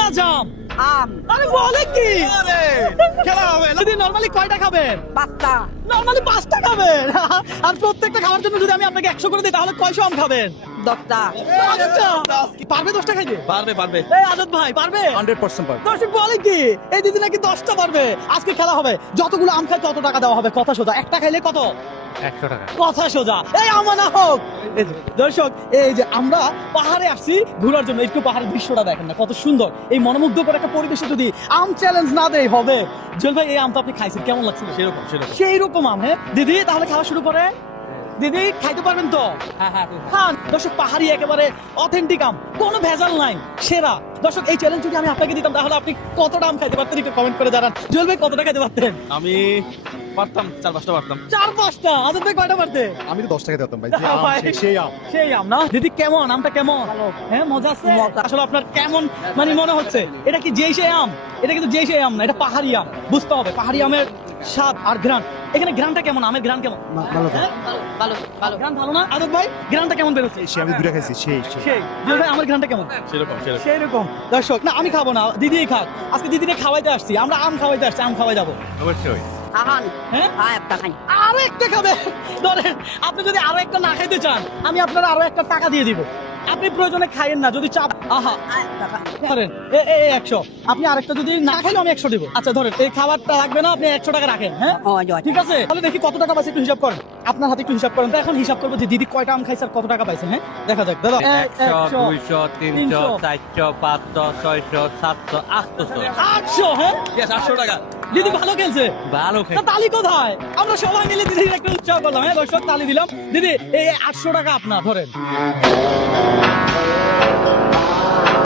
না জাম? আম। আরে বলে কি? খেলা হবে যদি নরমালি কয়টা খাবেন? 5টা। নরমালি 5টা খাবেন। আর প্রত্যেকটা খাওয়ার জন্য যদি আমি আপনাকে 100 করে দিই তাহলে কয়শো আম খাবেন? 10টা। পারবে 10টা খাইতে? পারবে এই আজাদ ভাই পারবে? 100% পারবে। দর্শক বলে কি এই দিদি নাকি 10টা পারবে। আজকে খেলা হবে, যতগুলো আম খায় তত টাকা দেওয়া হবে। কথা সোজা, একটা খাইলে কত? 100 টাকা। কথা সোজা। এই আমানা হোক। এই যে, দর্শক এই যে আমরা পাহাড়ে আসছি ঘোরার জন্য, একটু পাহাড়ের দৃশ্যটা দেখেন না কত সুন্দর। এই মনোমুগ্ধকর একটা পরিবেশে যদি আম চ্যালেঞ্জ না দেয় হবে। জল ভাই এই আমটা আপনি খাইছেন, কেমন লাগছিল? সেরকম সেই রকম আম। হ্যাঁ দিদি তাহলে খাওয়া শুরু করে। দিদি খাইতে পারবেন তো? খান। দর্শক পাহাড়ি একেবারে অথেন্টিক আম, কোনো ভেজাল নাই, সেরা। দর্শক এই চ্যালেঞ্জ যদি আমি আপনাকে দিতাম তাহলে আপনি কতটা আম খাইতে পারতেন একটু কমেন্ট করে জানান। জল ভাই কতটা খাইতে পারতেন? আমি পারতাম 4-5টা পারতাম। 4-5টা। আজাদ ভাই কয়টা পারতে? আমি তো 10 টাকা দিতাম ভাই, যে ভাই। আম সেই আম। সেই আম না? দিদি কেমন আমটা কেমন? ভালো। হ্যাঁ মজা আছে? মজা। আসলে আপনার কেমন মানে মনে হচ্ছে এটা কি যেই সেই আম? এটা কিন্তু যেই সেই আম না, এটা পাহাড়ি আম। বুঝতে হবে পাহাড়ি আমের স্বাদ আর ঘ্রাণ। এখানে ঘ্রাণটা কেমন? আমের ঘ্রাণ কেমন? ভালো তো। হ্যাঁ? ভালো ভালো। ঘ্রাণ ভালো না? আজাদ ভাই ঘ্রাণটা কেমন বেরোচ্ছে? সেই আমি দুটা খাইছি, সেই সেই জল ভাই আমার ঘ্রাণটা কেমন? সেরকম সেই রকম। দর্শক না আমি খাবো না, দিদিই খাক। আজকে দিদিকে খাওয়াইতে আসছি, আমরা আম খাওয়াইতে আসছি, আম খাওয়াই যাবো। অবশ্যই। আহান। হ্যাঁ একটা খাই। আরো একটা খাবে। ধরেন আপনি যদি আরো একটা না খাইতে চান আমি আপনার আরো একটা টাকা দিয়ে দিব। আপনি প্রয়োজনে খাইয়েন না, যদি চাপ আহা একটা খাই। ধরেন 100, আপনি আরেকটা যদি না খাইলে আমি 100 দিব। আচ্ছা ধরেন এই খাবারটা লাগবে না, আপনি 100 টাকা রাখেন। হ্যাঁ ঠিক আছে, তাহলে দেখি কত টাকা পাইছে একটু হিসাব করেন। আপনার হাতে একটু হিসাব করেন তো। এখন হিসাব করবো যে দিদি কয়টা আম খাইছে আর কত টাকা পাইছে। হ্যাঁ দেখা যাক দাদা। 100, 200, 300, 400, 500, 600, 700, 800। 800। হ্যাঁ Yes, 800 টাকা। দিদি ভালো খেলছে। ভালো তা খেয়ে। তালি কোথায়? আমরা সবাই মিলে দিদির একটা উৎসাহ করলাম। হ্যাঁ দর্শক তালি দিলাম। দিদি এই 800 টাকা আপনার ধরেন।